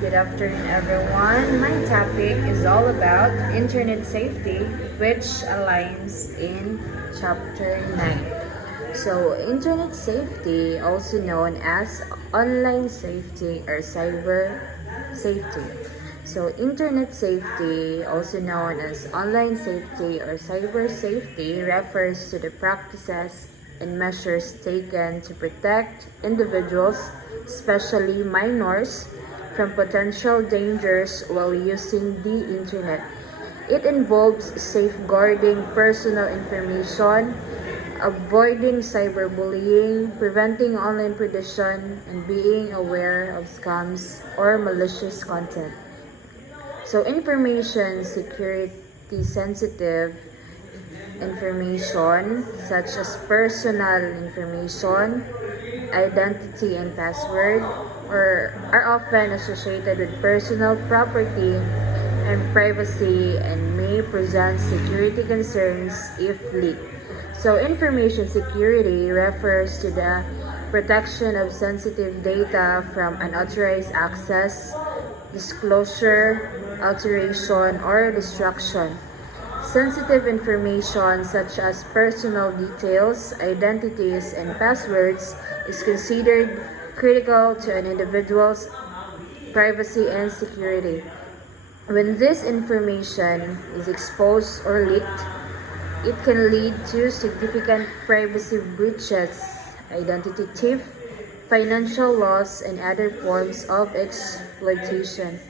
Good afternoon, everyone. My topic is all about internet safety, which aligns in chapter 9. So, internet safety, also known as online safety or cyber safety. So, internet safety, also known as online safety or cyber safety, refers to the practices and measures taken to protect individuals, especially minors, from potential dangers while using the internet. It involves safeguarding personal information, avoiding cyberbullying, preventing online predation, and being aware of scams or malicious content. So, information security sensitive information such as personal information, identity, and password are often associated with personal property and privacy and may present security concerns if leaked. So, information security refers to the protection of sensitive data from unauthorized access, disclosure, alteration, or destruction. Sensitive information such as personal details, identities, and passwords is considered critical to an individual's privacy and security. When this information is exposed or leaked, it can lead to significant privacy breaches, identity theft, financial loss, and other forms of exploitation.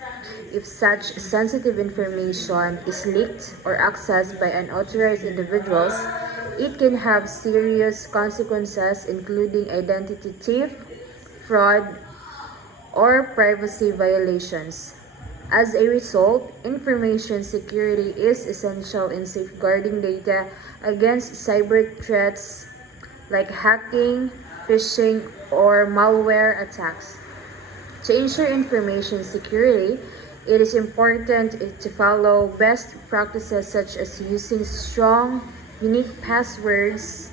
If such sensitive information is leaked or accessed by unauthorized individuals, it can have serious consequences including identity theft, fraud, or privacy violations. As a result, information security is essential in safeguarding data against cyber threats like hacking, phishing, or malware attacks. To ensure information security, it is important to follow best practices such as using strong, unique passwords,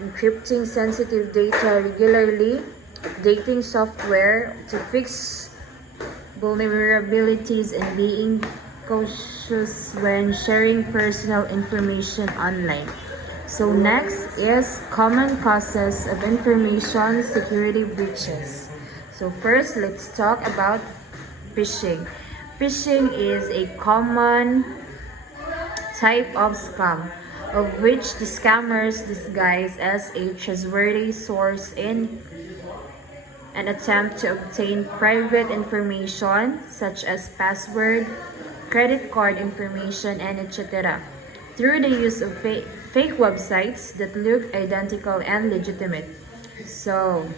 encrypting sensitive data regularly, updating software to fix vulnerabilities, and being cautious when sharing personal information online. So next is common causes of information security breaches. So first, let's talk about phishing. Phishing is a common type of scam of which the scammers disguise as a trustworthy source in an attempt to obtain private information such as password, credit card information, and etc. through the use of fake websites that look identical and legitimate. So,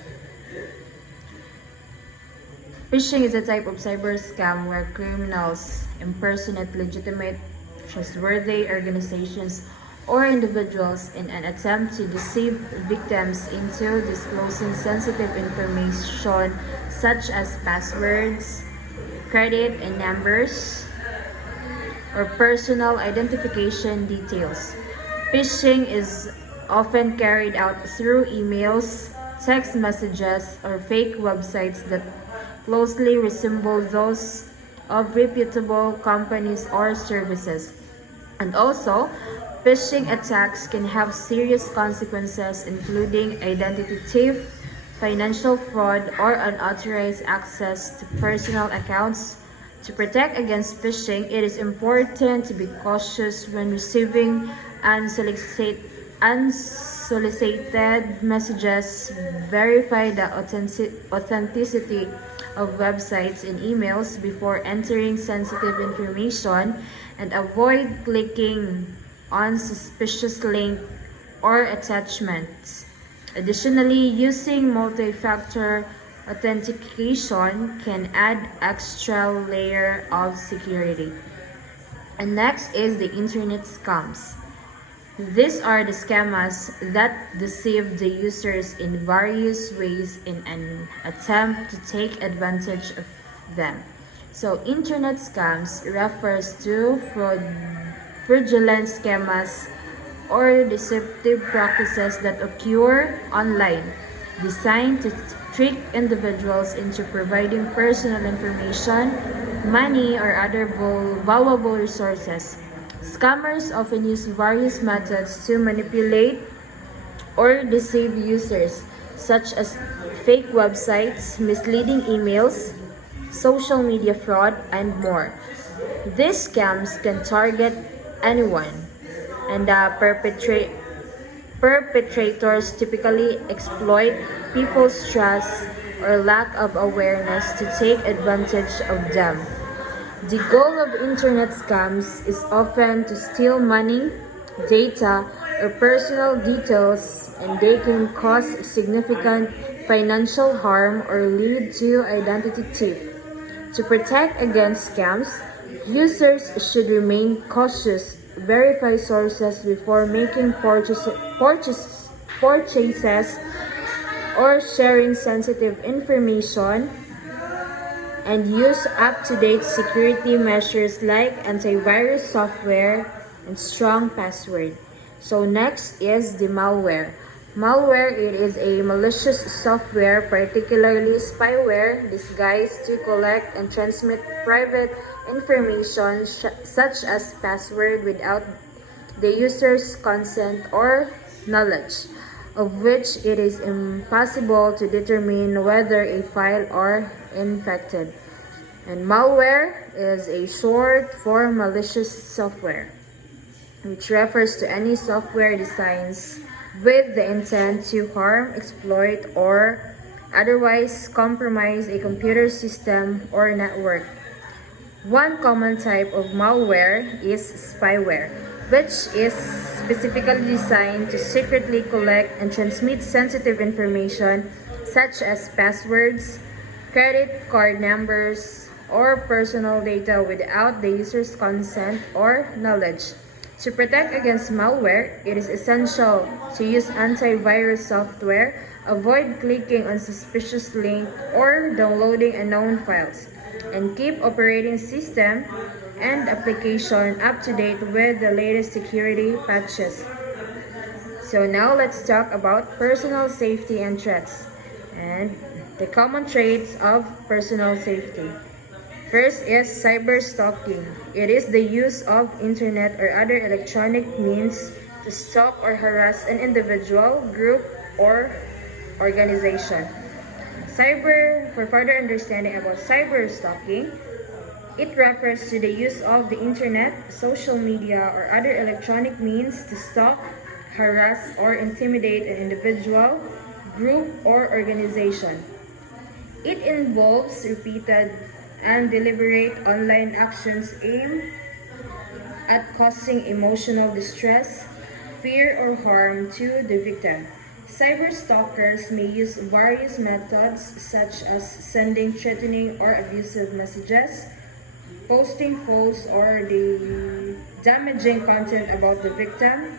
phishing is a type of cyber scam where criminals impersonate legitimate, trustworthy organizations or individuals in an attempt to deceive victims into disclosing sensitive information such as passwords, credit and numbers, or personal identification details. Phishing is often carried out through emails, text messages, or fake websites that closely resemble those of reputable companies or services. And also, phishing attacks can have serious consequences including identity theft, financial fraud, or unauthorized access to personal accounts. To protect against phishing, it is important to be cautious when receiving unsolicited messages, verify the authenticity of websites and emails before entering sensitive information, and avoid clicking on suspicious links or attachments. Additionally, using multi-factor authentication can add extra layer of security. And next is the internet scams. These are the scammers that deceive the users in various ways in an attempt to take advantage of them. So, internet scams refers to fraudulent scammers or deceptive practices that occur online, designed to trick individuals into providing personal information, money, or other valuable resources. Scammers often use various methods to manipulate or deceive users, such as fake websites, misleading emails, social media fraud, and more. These scams can target anyone, and perpetrators typically exploit people's trust or lack of awareness to take advantage of them. The goal of internet scams is often to steal money, data, or personal details, and they can cause significant financial harm or lead to identity theft. To protect against scams, users should remain cautious, verify sources before making purchases or sharing sensitive information, and use up-to-date security measures like antivirus software and strong password. So next is the malware. Malware, it is a malicious software, particularly spyware, disguised to collect and transmit private information such as password without the user's consent or knowledge, of which it is impossible to determine whether a file are infected. And malware is a short for malicious software, which refers to any software designs with the intent to harm, exploit, or otherwise compromise a computer system or network. One common type of malware is spyware, which is specifically designed to secretly collect and transmit sensitive information such as passwords, credit card numbers, or personal data without the user's consent or knowledge. To protect against malware, it is essential to use antivirus software, avoid clicking on suspicious links or downloading unknown files, and keep operating system and application up to date with the latest security patches. So now let's talk about personal safety and threats and the common traits of personal safety. First is cyber stalking. It is the use of internet or other electronic means to stalk or harass an individual, group, or organization. For further understanding about cyber stalking, it refers to the use of the internet, social media, or other electronic means to stalk, harass, or intimidate an individual, group, or organization. It involves repeated and deliberate online actions aimed at causing emotional distress, fear, or harm to the victim. Cyberstalkers may use various methods such as sending threatening or abusive messages, posting false or damaging content about the victim,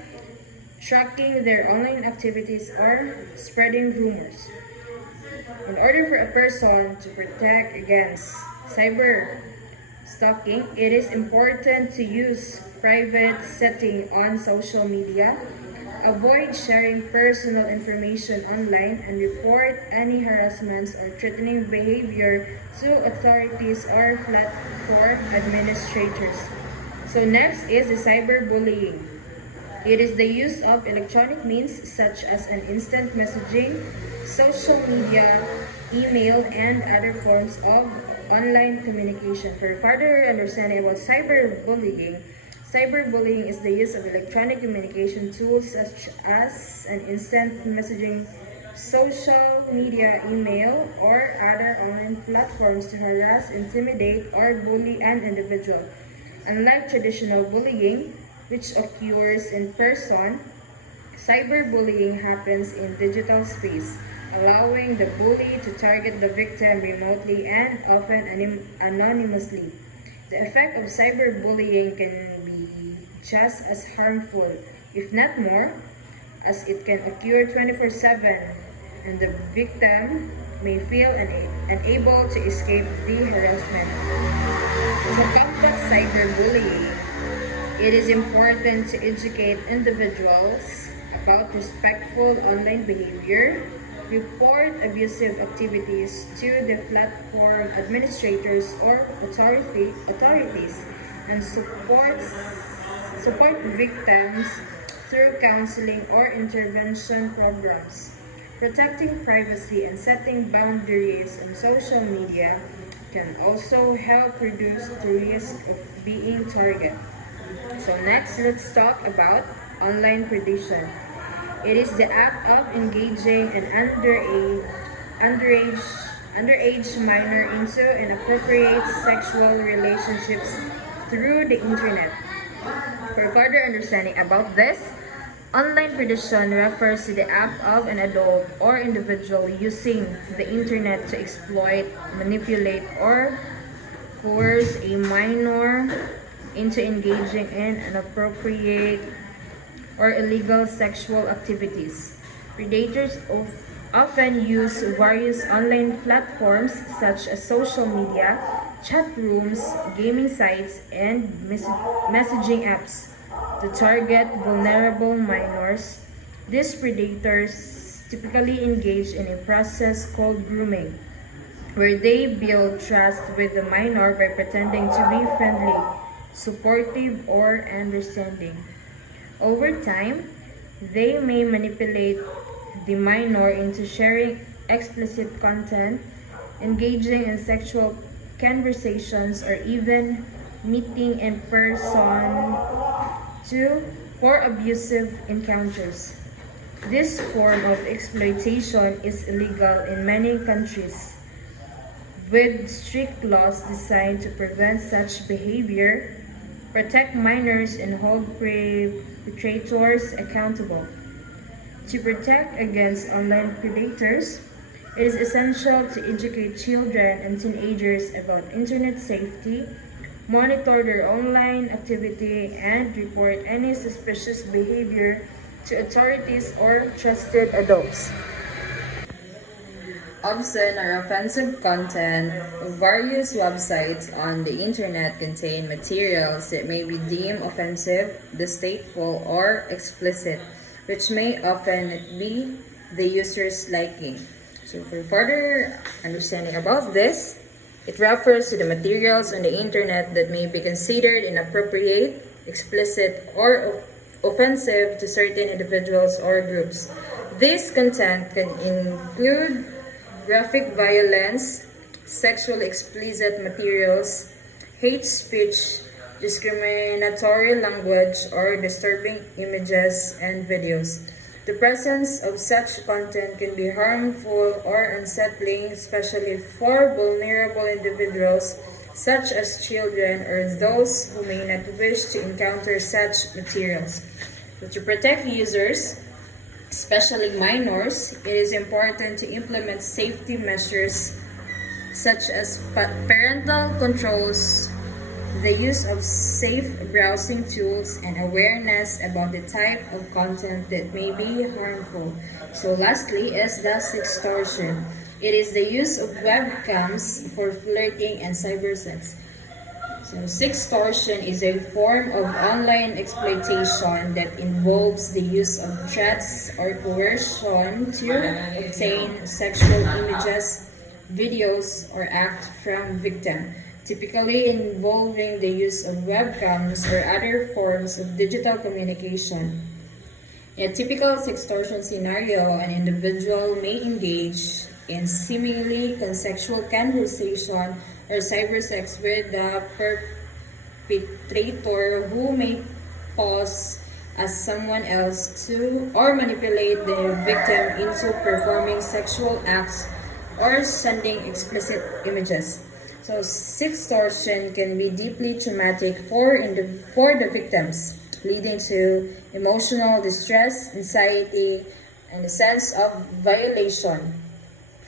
tracking their online activities, or spreading rumors. In order for a person to protect against cyber stalking, it is important to use private setting on social media, avoid sharing personal information online, and report any harassments or threatening behavior to authorities or platform administrators. So next is the cyberbullying. It is the use of electronic means such as an instant messaging, social media, email, and other forms of online communication. For further understanding about cyberbullying, cyberbullying is the use of electronic communication tools such as an instant messaging, social media, email, or other online platforms to harass, intimidate, or bully an individual. Unlike traditional bullying, which occurs in person, cyberbullying happens in digital space, allowing the bully to target the victim remotely and often anonymously. The effect of cyberbullying can be just as harmful, if not more, as it can occur 24/7 and the victim may feel unable to escape the harassment. To combat cyberbullying, it is important to educate individuals about respectful online behavior, report abusive activities to the platform administrators or authorities, and support victims through counseling or intervention programs. Protecting privacy and setting boundaries on social media can also help reduce the risk of being targeted. So next, let's talk about online predation. It is the act of engaging an underage minor into inappropriate sexual relationships through the internet. For further understanding about this, online predation refers to the act of an adult or individual using the internet to exploit, manipulate, or coerce a minor into engaging in inappropriate or illegal sexual activities. Predators often use various online platforms such as social media, chat rooms, gaming sites, and messaging apps to target vulnerable minors. These predators typically engage in a process called grooming, where they build trust with the minor by pretending to be friendly, supportive, or understanding. Over time, they may manipulate the minor into sharing explicit content, engaging in sexual conversations, or even meeting in person for abusive encounters. This form of exploitation is illegal in many countries, with strict laws designed to prevent such behavior, protect minors, and hold perpetrators accountable. To protect against online predators, it is essential to educate children and teenagers about internet safety, monitor their online activity, and report any suspicious behavior to authorities or trusted adults. Obscene or offensive content. Various websites on the internet contain materials that may be deemed offensive, distasteful, or explicit, which may often be the user's liking. So for further understanding about this, it refers to the materials on the internet that may be considered inappropriate, explicit, or offensive to certain individuals or groups. This content can include graphic violence, sexual explicit materials, hate speech, discriminatory language, or disturbing images and videos. The presence of such content can be harmful or unsettling, especially for vulnerable individuals such as children or those who may not wish to encounter such materials. But to protect users, especially minors, it is important to implement safety measures such as parental controls, the use of safe browsing tools, and awareness about the type of content that may be harmful. So lastly is the sextortion. It is the use of webcams for flirting and cybersex. So sextortion is a form of online exploitation that involves the use of threats or coercion to obtain sexual images, videos, or act from victim, typically involving the use of webcams or other forms of digital communication. In a typical sextortion scenario, an individual may engage in seemingly consensual conversation or cybersex with the perpetrator, who may pose as someone else to or manipulate the victim into performing sexual acts or sending explicit images. So sextortion can be deeply traumatic for the victims, leading to emotional distress, anxiety, and a sense of violation.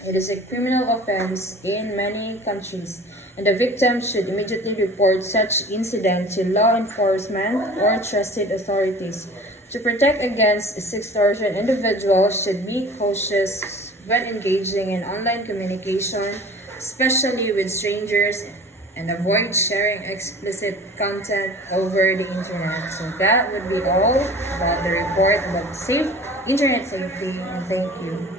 It is a criminal offense in many countries, and the victim should immediately report such incident to law enforcement or trusted authorities. To protect against sextortion, individuals should be cautious when engaging in online communication, especially with strangers, and avoid sharing explicit content over the internet. So that would be all about the report about internet safety, and thank you.